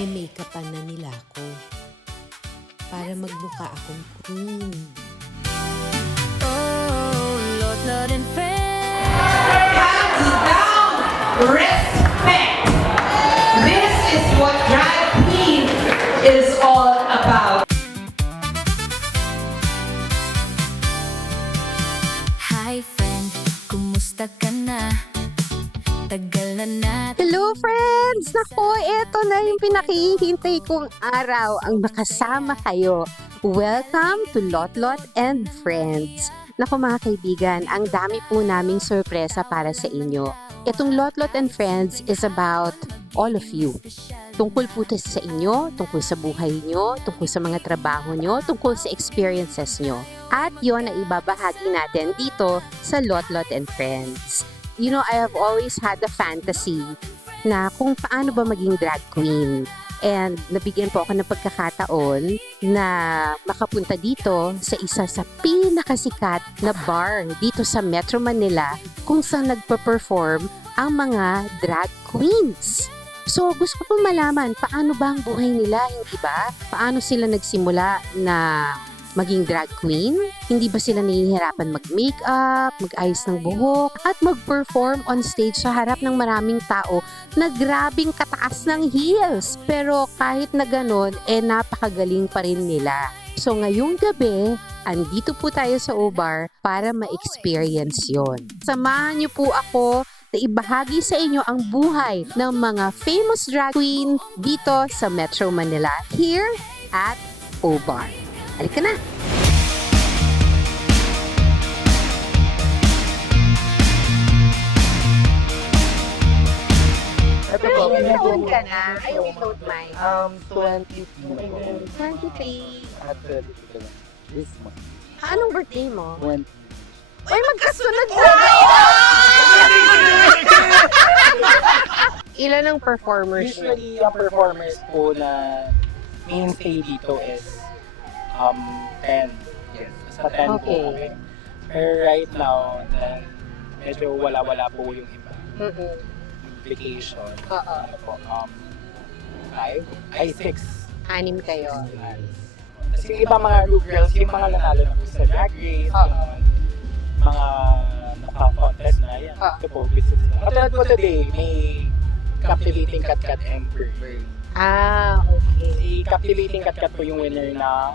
may make-upan na nila ako para magmukha akong queen. Oh, Lord and friends. Hands down, respect. This is what drag queen is all about. Hi friend, kumusta ka na? Tagal na natin. Hello friends! Naku, eto na yung pinakihintay kong araw ang makasama kayo. Welcome to Lotlot and Friends. Naku mga kaibigan, ang dami po naming sorpresa para sa inyo. Itong Lotlot and Friends is about all of you. Tungkol po ito sa inyo, tungkol sa buhay nyo, tungkol sa mga trabaho nyo, tungkol sa experiences nyo. At yon ay ibabahagi natin dito sa Lotlot and Friends. You know, I have always had a fantasy na kung paano ba maging drag queen. And nabigyan po ako ng pagkakataon na makapunta dito sa isa sa pinakasikat na bar dito sa Metro Manila kung saan nagpa-perform ang mga drag queens. So gusto ko pong malaman paano ba ang buhay nila, hindi ba? Paano sila nagsimula na maging drag queen? Hindi ba sila nahihirapan mag-makeup, mag-ayos ng buhok, at mag-perform on stage sa harap ng maraming tao na grabing kataas ng heels? Pero kahit na ganun, napakagaling pa rin nila. So ngayong gabi, andito po tayo sa O-Bar para ma-experience yon. Samahan niyo po ako na ibahagi sa inyo ang buhay ng mga famous drag queen dito sa Metro Manila, here at O-Bar. Halika na! Pero ilang taon ka na? I don't mind. 23. 23. At 22 ka lang. This month. Anong birthday mo? 20. Uy, magkasunod na! Ilan ang performers mo? Usually, ang performers po na mainstay dito is 10. Yes. Sa 10 po Okay. kami. Pero right now, medyo wala-wala po yung iba. Vacation. Oo. Ano po, 5? Ay, 6. 6 kayo. Tapos yung iba mga Ru girls, yung mga nanalo na po sa Drag Race, yung mga naka-contest na yan. Ito po, visit sila. Katulad po today, may Captivating Kat Kat Emperor. Ah, okay. Si Captivating Kat Kat po yung winner ng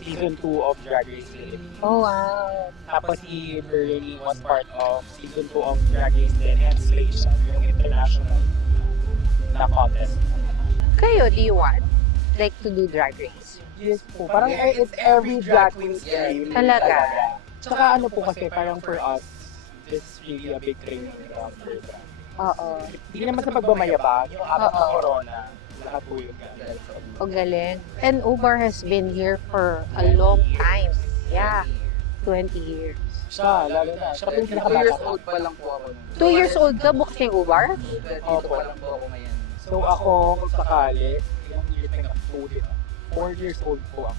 Season 2 of Drag Race Philippines. Oh, wow. Tapos si Bernie was part of Season 2 of Drag Race din and Slay siya, yung international na contest. Kayo, do you want like to do drag race? Yes po, parang it's every drag queen's dream. Talaga? Tsaka ano po kasi, parang for us, it's really a big training ground for drag. Oo. Hindi naman sa pagmamayabang, yung abot ng corona, lahat po yung O galing. And O-Bar has been here for a long time. Yeah, 20 years. Siya, lalo na. Siya po yung 2 pinakabata. years old pa lang po ako. 2 years old ka, bukas yung O-Bar? Dito pa lang po ako ngayon. So ako, kung sakali, ilang years na po 4 years old po ako.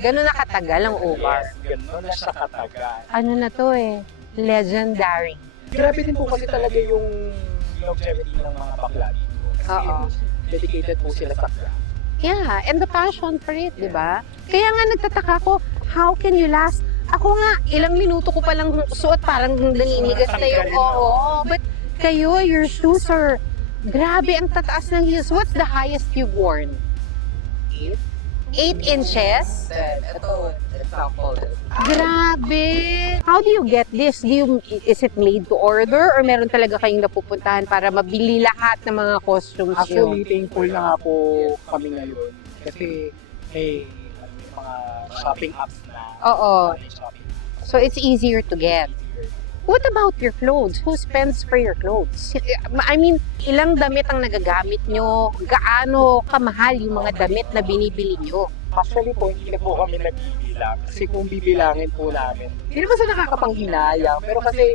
Ganun na katagal ang O-Bar. Yes, gano'n na siya katagal. Ano na to eh, legendary. Grabe din po kasi talaga yung longevity ng mga bakla dito. Kasi Oo. dedicated po sila sa craft. Yeah, and the passion for it, di ba? Kaya nga nagtataka ko, how can you last? Ako nga, ilang minuto ko palang suot, parang naninigas na yung oo. But kayo, your shoes are, grabe ang tataas ng heels. What's the highest you've worn? 8 inches? Then, ito, example. Grabe! How do you get this? Is it made to order or meron talaga kayong napupuntahan para mabili lahat ng mga costumes nyo? Actually, thankful na nga po kami ngayon. Kasi may mga shopping apps na. Oo. Online shopping. So it's easier to get. What about your clothes? Who spends for your clothes? I mean, ilang damit ang nagagamit nyo? Gaano kamahal yung mga damit na binibili nyo? Actually po, hindi na po kami nagbibilang. Kasi kung bibilangin po namin, hindi naman sa nakakapanghinayang. Pero kasi,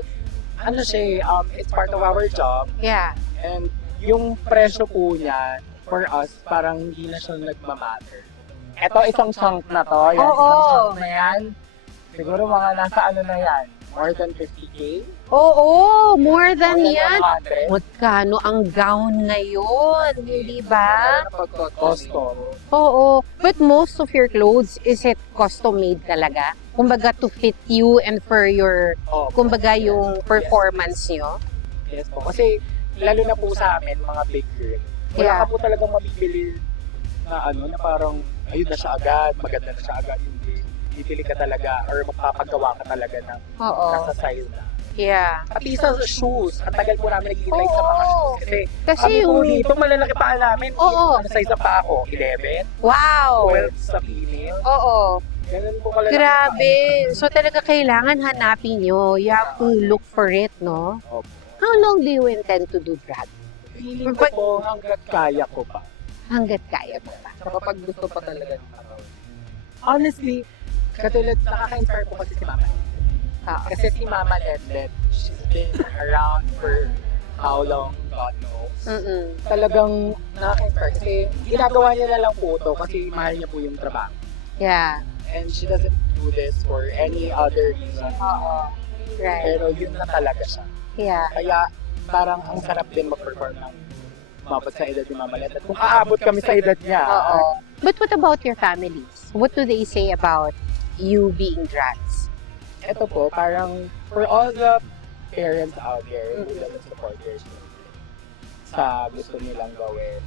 ano siya, it's part of our job. Yeah. And yung presyo po niya, for us, parang hindi na siya nagmamatter. Ito, isang chunk na to. Yan, Oo. isang chunk na yan. Siguro mga nasa ano na yan. more than 50K. Oo, more than More than yan. 100. Magkano ang gown ngayon, hindi ba? Custom. Oo. But most of your clothes, is it custom made talaga? Kumbaga to fit you and for your, Oh, kumbaga yung performance nyo? yes po. Kasi lalo na po sa amin, mga big girl. Wala Yeah. ka po talagang mabibili na na parang ayun na siya agad, maganda na siya agad. Hindi. Bibili ka talaga or magpapagawa ka talaga ng Oo. nasa size na. Yeah. Pati sa shoes, ang tagal po namin naghihintay sa mga shoes. Kasi, Kasi kami po yung- dito, malalaki pa namin. Oo. Ano size na pa ako? 11? Wow! 12 sa female. Oo. Ganun po malalaki Grabe. So talaga kailangan hanapin nyo. You have to look for it, no? pa. Opo. How long do you intend to do drag? Feeling ko po hanggat kaya ko pa. Hanggat kaya mo pa. Saka pag gusto pa talaga ng araw. Honestly, katulad, nakaka-inspire po kasi si Mama. Oo. Kasi si Mama Ledlet, she's been around for how long, God knows. Mm-mm. Talagang nakaka-inspire kasi ginagawa niya na lang po ito kasi mahal niya po yung trabaho. Yeah. And she doesn't do this for any other reason. Oo. Right. Pero yun na talaga siya. Yeah. Kaya parang ang sarap din mag-perform ng umabot sa edad ni Mama Ledlet. Kung aabot kami sa edad niya, Oo. But what about your families? What do they say about you being drags? ito po, parang for all the parents out there who doesn't support their children sa gusto nilang gawin.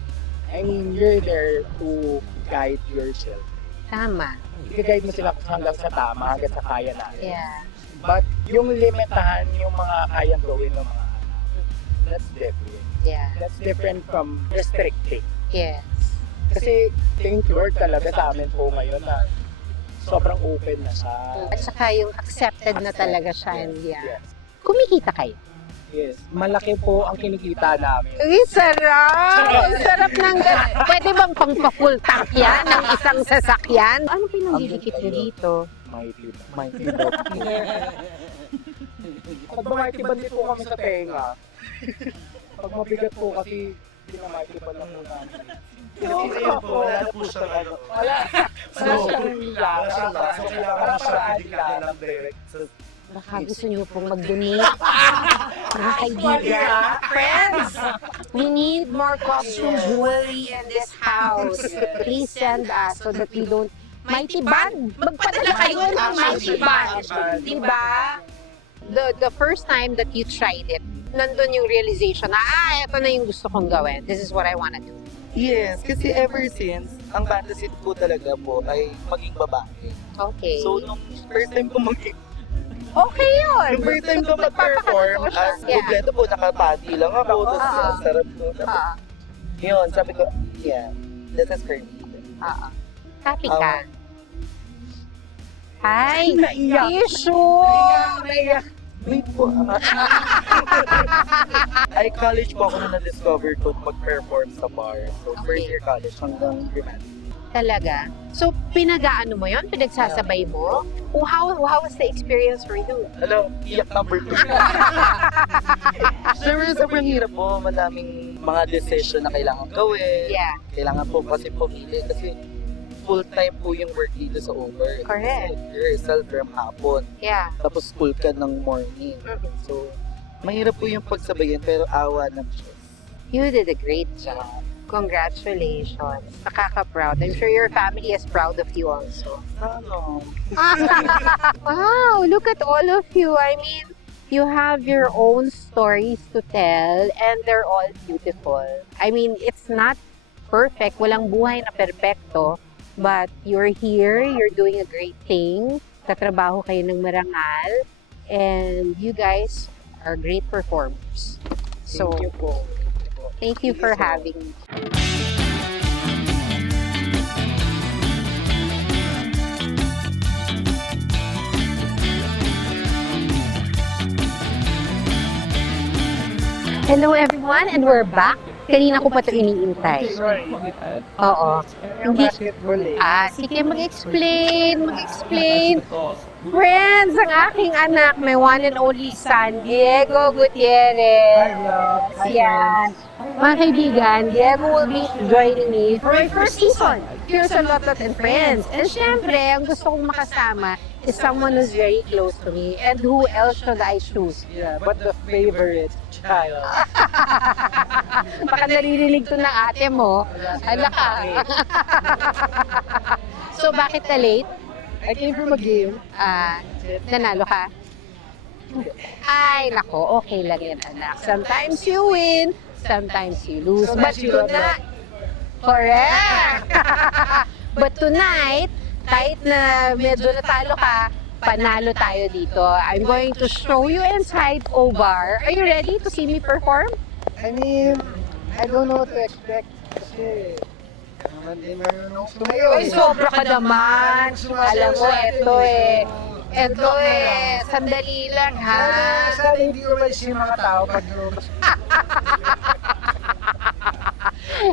I mean, you're there to guide your children. Tama. I-guide mo sila hanggang sa tama, hanggang sa kaya natin. Yeah. But yung limitahan yung mga kayang gawin ng mga anak, that's different. Yeah. That's different from restricting. Yes. Kasi thank Lord talaga sa amin po ngayon na sobrang open na siya. At saka yung accepted na talaga siya. And yeah. Yes. Kumikita kayo. Yes. Malaki po ang kinikita namin. Ay, sarap! Ang sarap ng gano'n. Pwede bang pang-full tank yan ng isang sasakyan? Ano pinagdidikit nyo dito? Mighty daw. Pag mighty bandit po kami sa tenga. Pag mabigat po kasi pinamighty band lang po namin. Wala na po siyang ano. Wala siyang Wala siyang lakas. So, kailangan mo siya bigla lang direct. So, Baka gusto nyo pong mag-donate. Mga kaibigan. Friends! We need more costume jewelry in this house. Please send us so that we don't... Mighty Band! Magpadala kayo ng Mighty Band! Diba? The first time that you tried it, nandun yung realization na, ito na yung gusto kong gawin. This is what I wanna do. Yes, kasi ever since, ang fantasy ko talaga po ay maging babae. Okay. So, nung first time ko Okay yun! Yung first time ko mag-perform, Yeah. kompleto po, naka-panty lang ako, tapos ang sarap ko. Ah, Yun, sabi ko, yeah, this is for me. happy ka. Hi! Naiyak. Tissue! Wait po. Ay, college po ako na na-discover ko mag-perform sa bar. So, first year college hanggang dramatic. Talaga? So, pinag-aano mo yun? Pinagsasabay mo? How was the experience for you? Alam, iyak number 2. Siyempre, sobrang hirap po. Madaming mga decision na kailangan gawin. Yeah. Kailangan po kasi pumili kasi full-time po yung work dito sa Uber. Correct. Rehearsal from hapon. Yeah. Tapos school ka ng morning. So, mahirap po yung pagsabayan pero awa ng Diyos. You did a great job. Congratulations. Nakaka-proud. I'm sure your family is proud of you also. Ano? Wow, look at all of you. I mean, you have your own stories to tell and they're all beautiful. I mean, it's not perfect. Walang buhay na perpekto. But you're here, you're doing a great thing. Katrabaho kayo ng marangal. And you guys are great performers. So, Thank you po. thank you for having me. Hello everyone, and we're back. Kanina ko pa ito iniintay. Oo. Hindi, sige, mag-explain. Friends, ang aking anak, my one and only son, Diego Gutierrez. Yan. Mga kaibigan, Diego will be joining me for my first season here sa Lotlot and Friends. And syempre, ang gusto kong makasama is someone who's very close to me. And who else should I choose? Yeah, but the favorite child. Baka naririnig to ng ate mo. Hala ka. So, bakit na late? I came from a game. Nanalo ka? Ay, nako, okay lang yan, anak. Sometimes you win, sometimes you lose. But Sometimes you lose. tonight, correct! But tonight, kahit na medyo natalo ka, panalo tayo dito. I'm going to show you inside O-Bar. Are you ready to see me perform? I mean, I don't know what to expect. Kasi, naman din marunong sumayaw. Ay, sobra ka naman. Alam mo, ito sandali lang ha. Sana hindi umalis yung mga tao pag lumabas.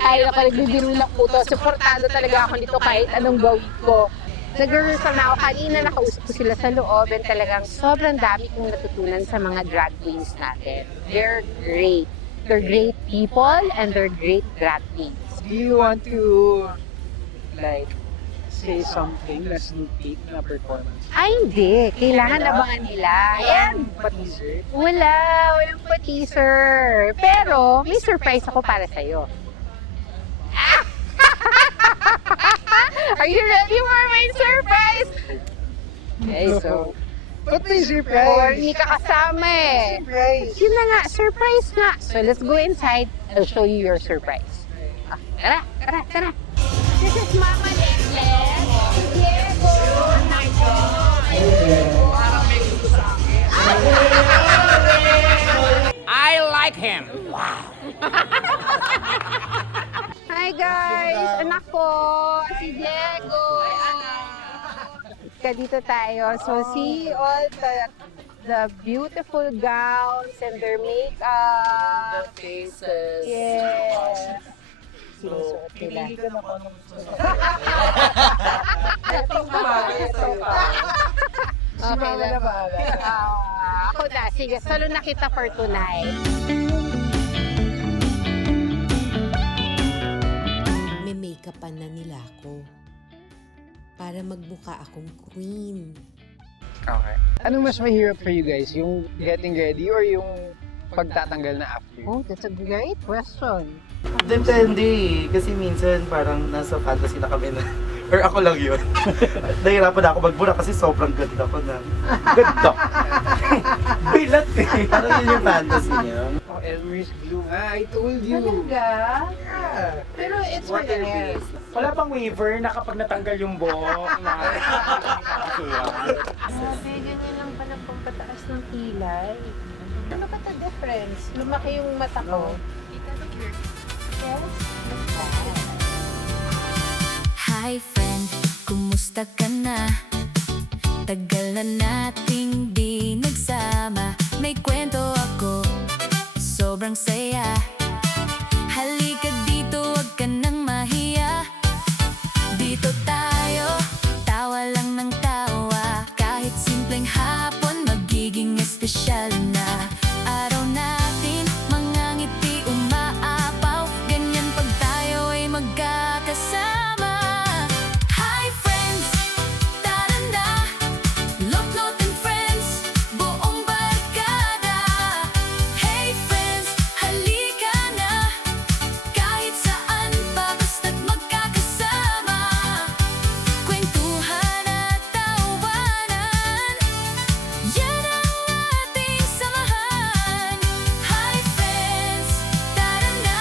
Ay, nagbibiro lang po to. Supportado talaga ako nito kahit anong gawin ko. Nag-rehearsal na ako kanina, nakausap ko sila sa loob and talagang sobrang dami kong natutunan sa mga drag queens natin. They're great. They're great people and they're great drag queens. Do you want to, like, say something na sneak peek na performance? Ay, hindi. Kailangan abangan nila. Ayan. Pa-teaser? Walang pa-teaser. Pero, may surprise ako para sa'yo. Are you ready for my surprise? Okay, so, Ba't may or surprise? hindi ka kasama eh. Surprise! Yun na nga, surprise nga. So, let's go inside. I'll show you your surprise. Tara. This is Mama Leslie. Diego. Oh my God. I like him. Hi guys! Anak ko, si Diego. Dito tayo. So see all the beautiful gowns and their makeup. The faces. Yes. So, Sinusuot nila. pili ka na kung anong gusto mo. Okay lang. Ako na. Sige, salo na kita for tonight. May make-upan na nila ako. Para magmukha akong queen. Okay. Anong mas mahirap for you guys? Yung getting ready or yung pagtatanggal na after? Oh, that's a great question. Depende eh. Kasi minsan parang nasa fantasy na kami na. Or ako lang yun. Nahirapan na ako magbura kasi sobrang ganda ko na. Ganda! Bilat eh. Parang yun yung fantasy niya. Oh, Elmer's glue nga. I told you. Talaga? Yeah. Pero it's for the hair. Wala bang waiver na kapag natanggal yung buhok na Grabe, ganyan lang pala pampataas ng kilay. Ano ba the difference? Lumaki yung mata ko. Yes? Hi friend, kumusta ka na? Tagal na nating di nagsama. May kwento ako, sobrang saya. Halika dito, wag ka nang mahiya. Dito tayo, tawa lang ng tawa. Kahit simpleng hapon, magiging espesyal na araw natin, mga ngiti umaapaw. Ganyan pag tayo ay magkakasama. Hi friends, tara na, Lotlot and friends, buong barkada. Hey friends, halika na, kahit saan pa basta't magkakasama. Kwentuhan at tawanan, yan ang ating samahan. Hi friends, tara na,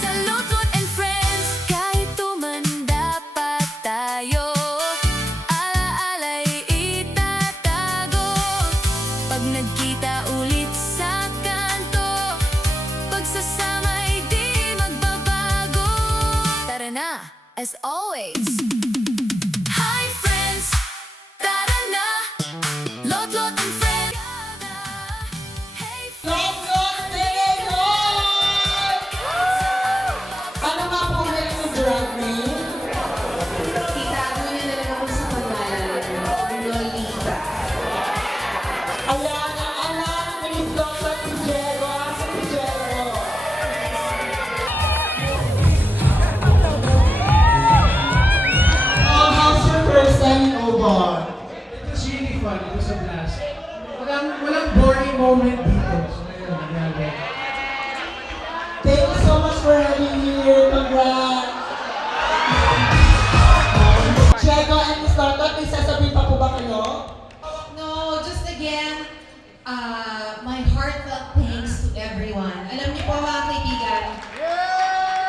sa Lotlot and friends. Kahit tumanda pa tayo, alaala'y itatago. Pag nagkita ulit sa kanto, pagsasama'y di magbabago. Tara na, as always. Hi friends, tara na, Lotlot and friends. Hey friends, Paano nga po rin yung drag queen? Itago niyo na lang ako sa pangalan. Lolita. Ayan, ang anak ni Dr. Tijero. Si Tijero.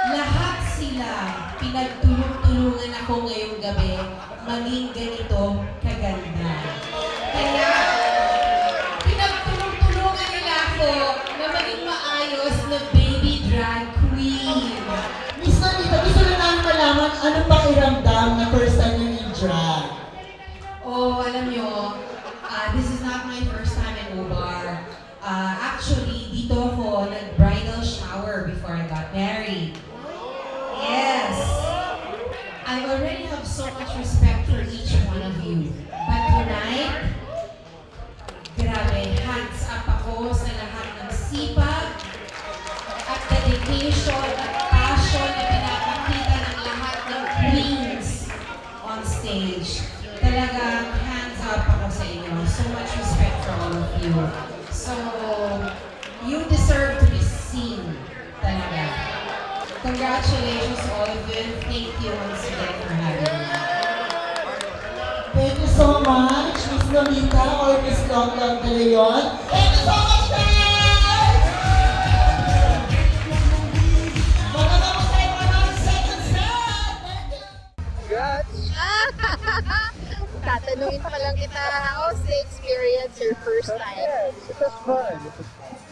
lahat sila pinagtulong-tulungan ako ngayong gabi maging ganito kaganda. Kaya, pinagtulong-tulungan nila ako na maging maayos na baby drag queen. Miss Nonita, gusto na namin malaman ano pa iramdam na first time yung in-drag. Oh, alam nyo, this is not my first time in OBAR. Actually, dito ako nag-bridal shower before I got married. Yes! I already have so much respect for each one of you. But tonight, grabe, hands up ako sa lahat ng sipag at dedication at passion na pinapakita ng lahat ng queens on stage. Talagang hands up ako sa inyo. So much respect for all of you. So, you deserve to be seen. Talaga. Congratulations to all of you. Thank you once again for having me. Thank you so much, Miss Nonita or Miss Lotlot de Leon. Thank you so much, guys! Magandang tayo pa ng second set! Thank you! Tatanungin pa lang kita, how's the experience your first time? Yes, it was fun.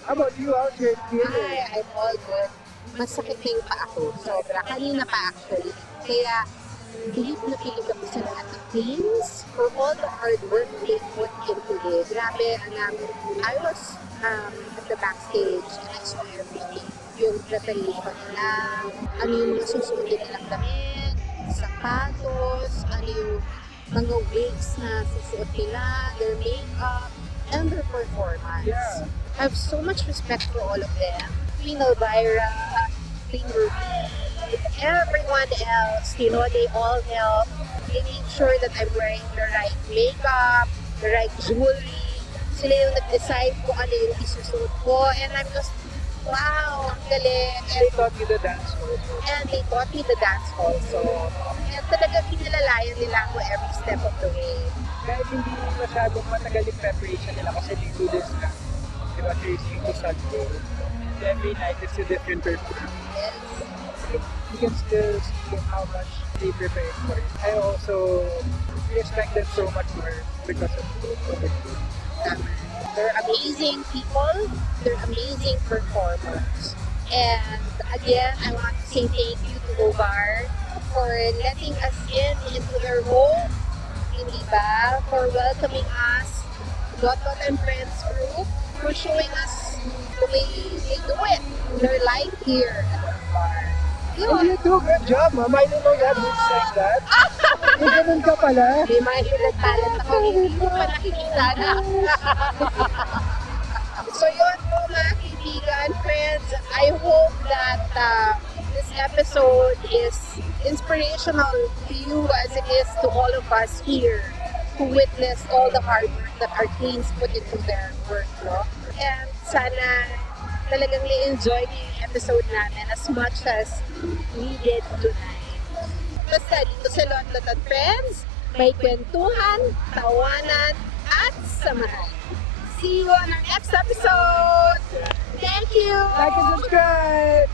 How about you? How's your experience? Hi, I'm all good. Masakit na yung paa ko. Sobra. Kanina pa actually. Kaya, bilib na bilib ako sa lahat ng teams for all the hard work they put into it. Grabe, I was at the backstage and I saw everything. Yung preparation nila, ano yung mga susuotin nilang damit, sapatos, ano yung mga wigs na susuot nila, their makeup, and their performance. Yeah. I have so much respect for all of them. Queen Elvira, Queen Ruby, everyone else, you know, they all help making sure that I'm wearing the right makeup, the right jewelry. Sila yung nag-decide kung ano yung isusuot ko, and I'm just, wow, ang galing. They taught you the dance also. And they taught me the dance also. And talagang pinalalayan nila ako every step of the way. Kahit hindi masyadong matagal yung preparation nila kasi they do this na. Diba, Thursday to Sunday. And every night it's a different performance. You can still see how much they prepare for it. I also respect them so much more because of it. They're amazing people. They're amazing performers. And again, I want to say thank you to Obar for letting us into their home, hindi ba? For welcoming us, Lotlot and Friends group, for showing us the way they do it, their life here at Obar. Oh, you do a good job, ma'am. I didn't know you had moves like that. May ganun ka pala. May mga hidden talent ako, hindi ko pa nakikita na. So yun po mga kaibigan, friends, I hope that this episode is inspirational to you as it is to all of us here who witness all the hard work that our teams put into their work, no? And sana talagang i-enjoy niyo yung episode namin as much as we did tonight. Basta dito sa Lotlot at Friends, may kwentuhan, tawanan, at samahan. See you on our next episode! Thank you! Like and subscribe!